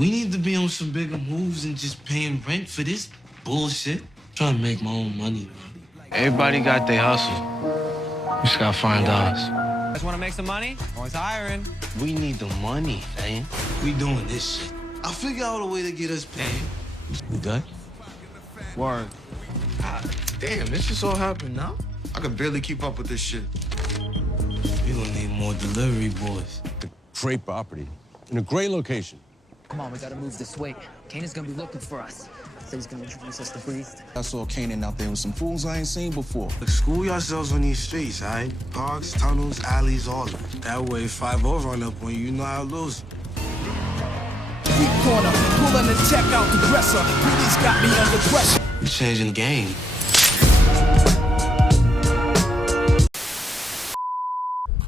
We need to be on some bigger moves than just paying rent for this bullshit. Trying to make my own money. Everybody got their hustle. We just gotta find ours. Guys want to make some money? Always hiring. We need the money, man. We doing this shit. I'll figure out a way to get us paid. We good? Word. Damn, this just all happened now? I could barely keep up with this shit. We gonna need more delivery boys. Great property in a great location. Come on, we gotta move this way. Kanan's gonna be looking for us. So he's gonna introduce us to Breeze. I saw Kanan out there with some fools I ain't seen before. School yourselves on these streets, all right? Parks, tunnels, alleys, all of it. That way, 5-0 run up on you, you know how to lose. Deep corner, pulling the check out the dresser. Breeze got me under pressure. We changing the game.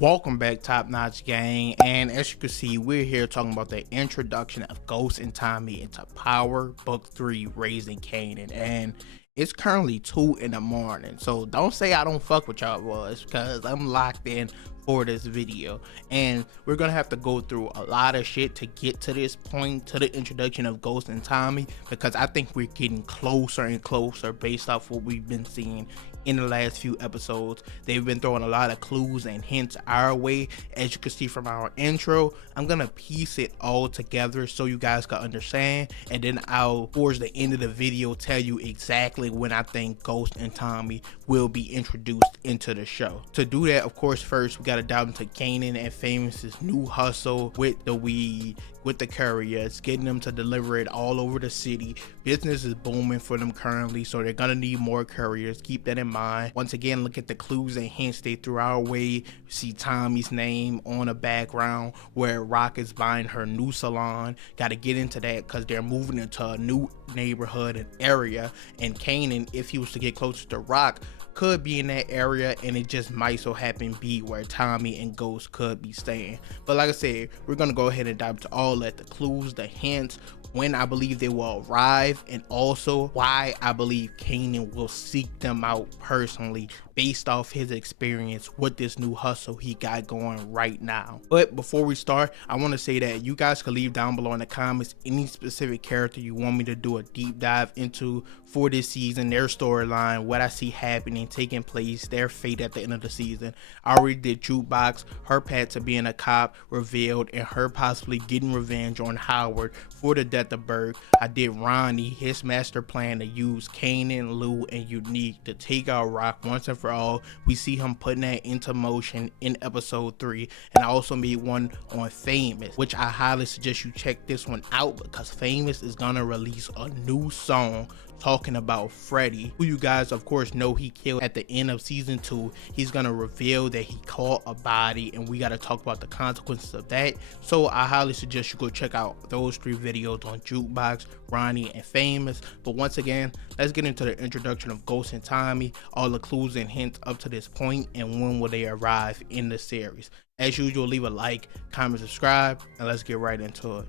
Welcome back, Top Notch Gang, and as you can see, we're here talking about the introduction of Ghost and Tommy into Power Book 3 Raising Kanan, and it's currently 2 in the morning, so don't say I don't fuck with y'all boys, because I'm locked in for this video, and we're gonna have to go through a lot of shit to get to this point, to the introduction of Ghost and Tommy, because I think we're getting closer and closer based off what we've been seeing in the last few episodes. They've been throwing a lot of clues and hints our way. As you can see from our intro, I'm gonna piece it all together so you guys can understand, and then I'll towards the end of the video tell you exactly when I think Ghost and Tommy will be introduced into the show. To do that, of course, first we gotta dive into Kanan and Famous's new hustle with the weed, with the couriers, getting them to deliver it all over the city. Business is booming for them currently, so they're gonna need more couriers. Keep that in mind. Once again, look at the clues and hints they threw our way. See Tommy's name on the background where Rock is buying her new salon. Gotta get into that because they're moving into a new neighborhood and area, and Kanan, if he was to get closer to Rock, could be in that area, and it just might so happen be where Tommy and Ghost could be staying. But like I said, we're gonna go ahead and dive into all that, the clues, the hints, when I believe they will arrive, and also why I believe Kanan will seek them out personally based off his experience with this new hustle he got going right now. But before we start, I want to say that you guys can leave down below in the comments any specific character you want me to do a deep dive into for this season, their storyline, what I see happening, taking place, their fate at the end of the season. I already did Jukebox, her path to being a cop revealed, and her possibly getting revenge on Howard for the death of Burke. I did Ronnie, his master plan to use Kanan, Lou, and Unique to take out Rock once and for all. We see him putting that into motion in episode 3, and I also made one on Famous, which I highly suggest you check this one out because Famous is gonna release a new song talking about Freddie, who you guys of course know he killed at the end of season 2. He's gonna reveal that he caught a body, and we gotta talk about the consequences of that. So I highly suggest you go check out those 3 videos on Jukebox, Ronnie, and Famous. But once again, let's get into the introduction of Ghost and Tommy, all the clues and hints up to this point, and when will they arrive in the series. As usual, leave a like, comment, subscribe, and let's get right into it.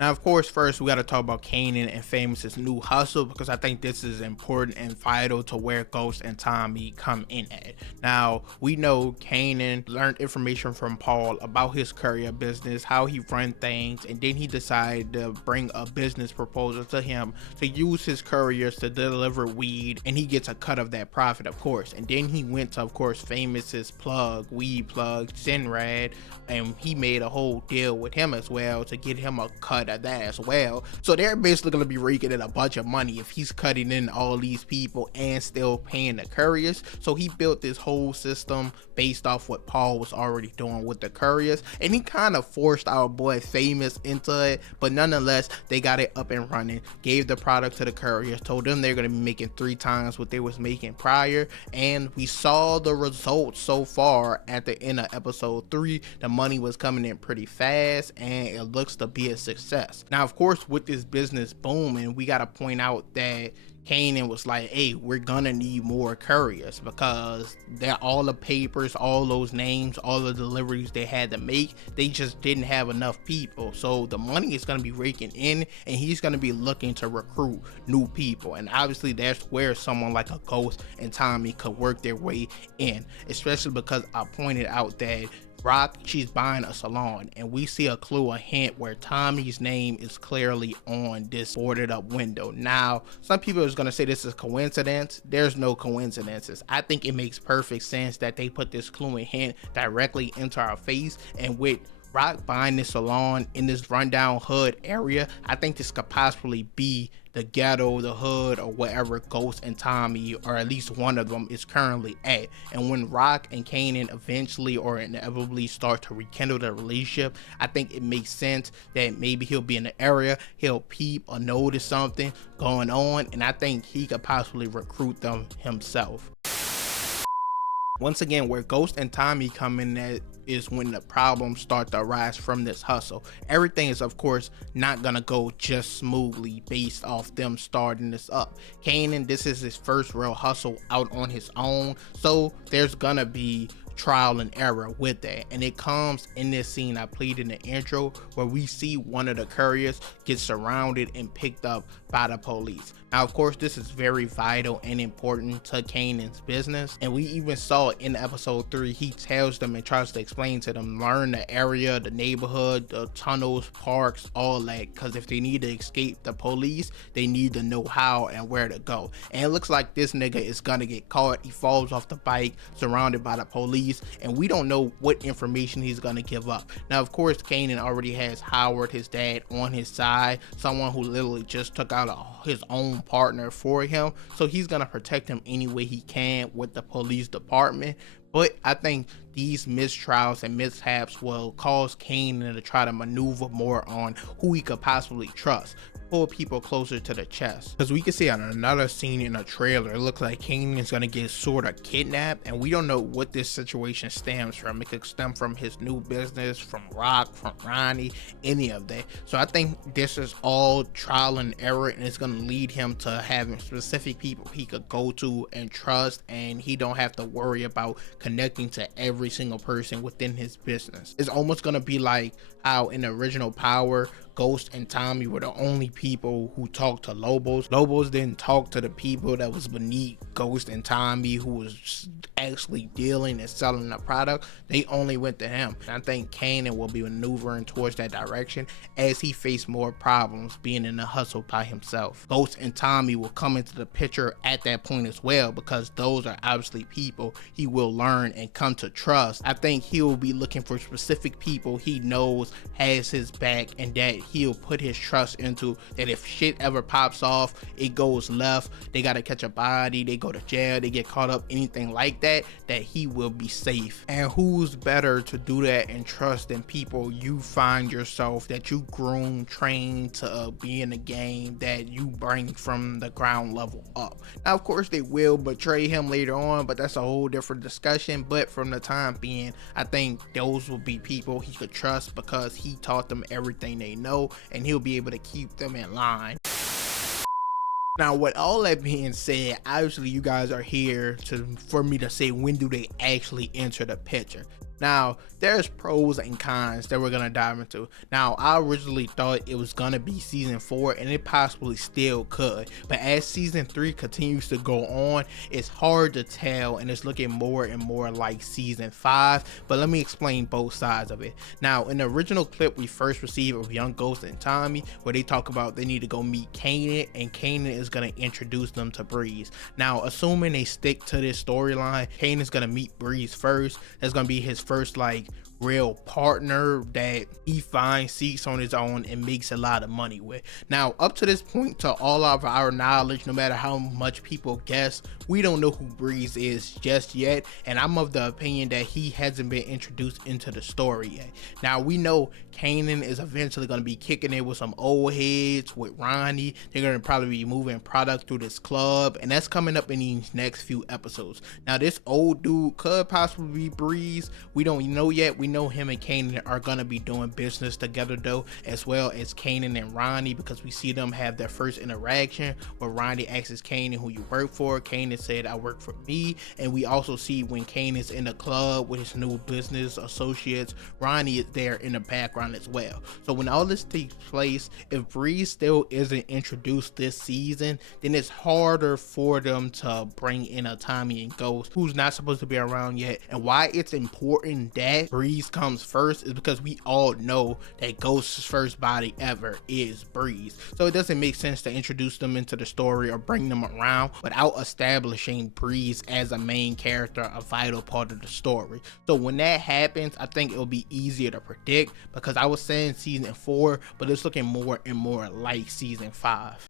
Now, of course, first we got to talk about Kanan and Famous's new hustle, because I think this is important and vital to where Ghost and Tommy come in at. Now, we know Kanan learned information from Paul about his courier business, how he run things, and then he decided to bring a business proposal to him to use his couriers to deliver weed, and he gets a cut of that profit, of course. And then he went to, of course, Famous's weed plug, Sinrad, and he made a whole deal with him as well to get him a cut of that as well. So they're basically going to be raking in a bunch of money if he's cutting in all these people and still paying the couriers. So he built this whole system based off what Paul was already doing with the couriers, and he kind of forced our boy Famous into it, but nonetheless they got it up and running, gave the product to the couriers, told them they're going to be making 3 times what they was making prior, and we saw the results so far at the end of episode 3. The money was coming in pretty fast, and it looks to be a success. Now, of course, with this business booming, we got to point out that Kanan was like, hey, we're gonna need more couriers, because they're all the papers, all those names, all the deliveries they had to make, they just didn't have enough people. So the money is gonna be raking in, and he's gonna be looking to recruit new people, and obviously that's where someone like a Ghost and Tommy could work their way in, especially because I pointed out that Rock, she's buying a salon, and we see a clue, a hint where Tommy's name is clearly on this boarded up window. Now, some people is gonna say this is coincidence. There's no coincidences. I think it makes perfect sense that they put this clue and hint directly into our face, and with Rock buying this salon in this rundown hood area, I think this could possibly be the ghetto, the hood, or wherever Ghost and Tommy, or at least one of them, is currently at. And when Rock and Kanan eventually or inevitably start to rekindle their relationship, I think it makes sense that maybe he'll be in the area, he'll peep or notice something going on, and I think he could possibly recruit them himself. Once again, where Ghost and Tommy come in at is when the problems start to arise from this hustle. Everything is, of course, not gonna go just smoothly based off them starting this up. Kanan, this is his first real hustle out on his own, so there's gonna be trial and error with that, and it comes in this scene I played in the intro where we see one of the couriers get surrounded and picked up by the police. Now, of course, this is very vital and important to Kanan's business, and we even saw in episode 3 he tells them and tries to explain to them, learn the area, the neighborhood, the tunnels, parks, all that, because if they need to escape the police, they need to know how and where to go. And it looks like this nigga is gonna get caught. He falls off the bike surrounded by the police, and we don't know what information he's gonna give up. Now, of course, Kanan already has Howard, his dad, on his side, someone who literally just took out his own partner for him, so he's gonna protect him any way he can with the police department. But I think these mistrials and mishaps will cause Kanan to try to maneuver more on who he could possibly trust, pull people closer to the chest. Because we can see on another scene in a trailer, it looks like Kanan is gonna get sort of kidnapped, and we don't know what this situation stems from. It could stem from his new business, from Rock, from Ronnie, any of that. So I think this is all trial and error, and it's gonna lead him to having specific people he could go to and trust, and he don't have to worry about connecting to every single person within his business. It's almost gonna be like how in the original Power, Ghost and Tommy were the only people who talked to Lobos. Lobos didn't talk to the people that was beneath Ghost and Tommy, who was actually dealing and selling the product. They only went to him. And I think Kanan will be maneuvering towards that direction as he faced more problems being in the hustle by himself. Ghost and Tommy will come into the picture at that point as well, because those are obviously people he will learn and come to trust. I think he will be looking for specific people he knows has his back and that he'll put his trust into, that if shit ever pops off, it goes left, they gotta catch a body, they go to jail, they get caught up, anything like that, that he will be safe. And who's better to do that and trust than people you find yourself, that you groom, train to be in the game, that you bring from the ground level up. Now, of course, they will betray him later on, but that's a whole different discussion. But from the time being, I think those will be people he could trust because he taught them everything they know, and he'll be able to keep them in line. Now, with all that being said, obviously you guys are here for me to say, when do they actually enter the picture? Now, there's pros and cons that we're gonna dive into. Now, I originally thought it was gonna be season 4, and it possibly still could, but as season 3 continues to go on, it's hard to tell, and it's looking more and more like season 5. But let me explain both sides of it. Now, in the original clip we first received of Young Ghost and Tommy, where they talk about they need to go meet Kanan, and Kanan is gonna introduce them to Breeze. Now, assuming they stick to this storyline, Kanan's gonna meet Breeze first. That's gonna be his first like real partner that he finds, seeks on his own, and makes a lot of money with. Now, up to this point, to all of our knowledge, no matter how much people guess, we don't know who Breeze is just yet, and I'm of the opinion that he hasn't been introduced into the story yet. Now, we know Kanan is eventually going to be kicking it with some old heads with Ronnie. They're going to probably be moving product through this club, and that's coming up in these next few episodes. Now, this old dude could possibly be Breeze. We don't know yet. We know him and Kanan are gonna be doing business together though, as well as Kanan and Ronnie, because we see them have their first interaction where Ronnie asks Kanan who you work for. Kanan said, I work for me. And we also see when Kanan's in the club with his new business associates, Ronnie is there in the background as well. So when all this takes place, if Breeze still isn't introduced this season, then it's harder for them to bring in a Tommy and Ghost who's not supposed to be around yet. And why it's important that Breeze Breeze comes first is because we all know that Ghost's first body ever is Breeze. So it doesn't make sense to introduce them into the story or bring them around without establishing Breeze as a main character, a vital part of the story. So when that happens, I think it'll be easier to predict, because I was saying season 4, but it's looking more and more like season 5.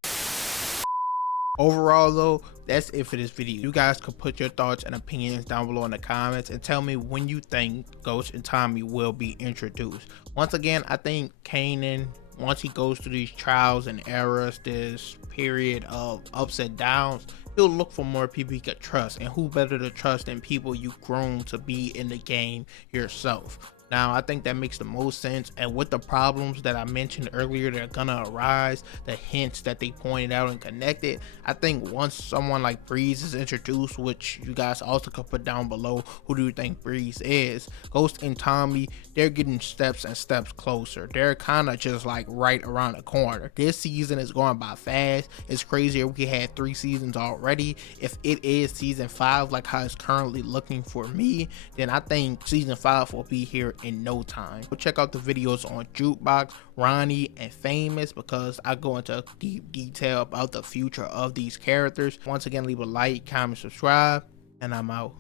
Overall though, that's it for this video. You guys could put your thoughts and opinions down below in the comments and tell me when you think Ghost and Tommy will be introduced. Once again, I think Kanan, once he goes through these trials and errors, this period of ups and downs, he'll look for more people he could trust, and who better to trust than people you've grown to be in the game yourself. Now, I think that makes the most sense, and with the problems that I mentioned earlier that are gonna arise, the hints that they pointed out and connected, I think once someone like Breeze is introduced, which you guys also could put down below, who do you think Breeze is? Ghost and Tommy, they're getting steps and steps closer. They're kind of just like right around the corner. This season is going by fast. It's crazy we had 3 seasons already. If it is season 5 like how it's currently looking for me, then I think season 5 will be here in no time. Go check out the videos on Jukebox, Ronnie, and Famous, because I go into deep detail about the future of these characters. Once again, leave a like, comment, subscribe, and I'm out.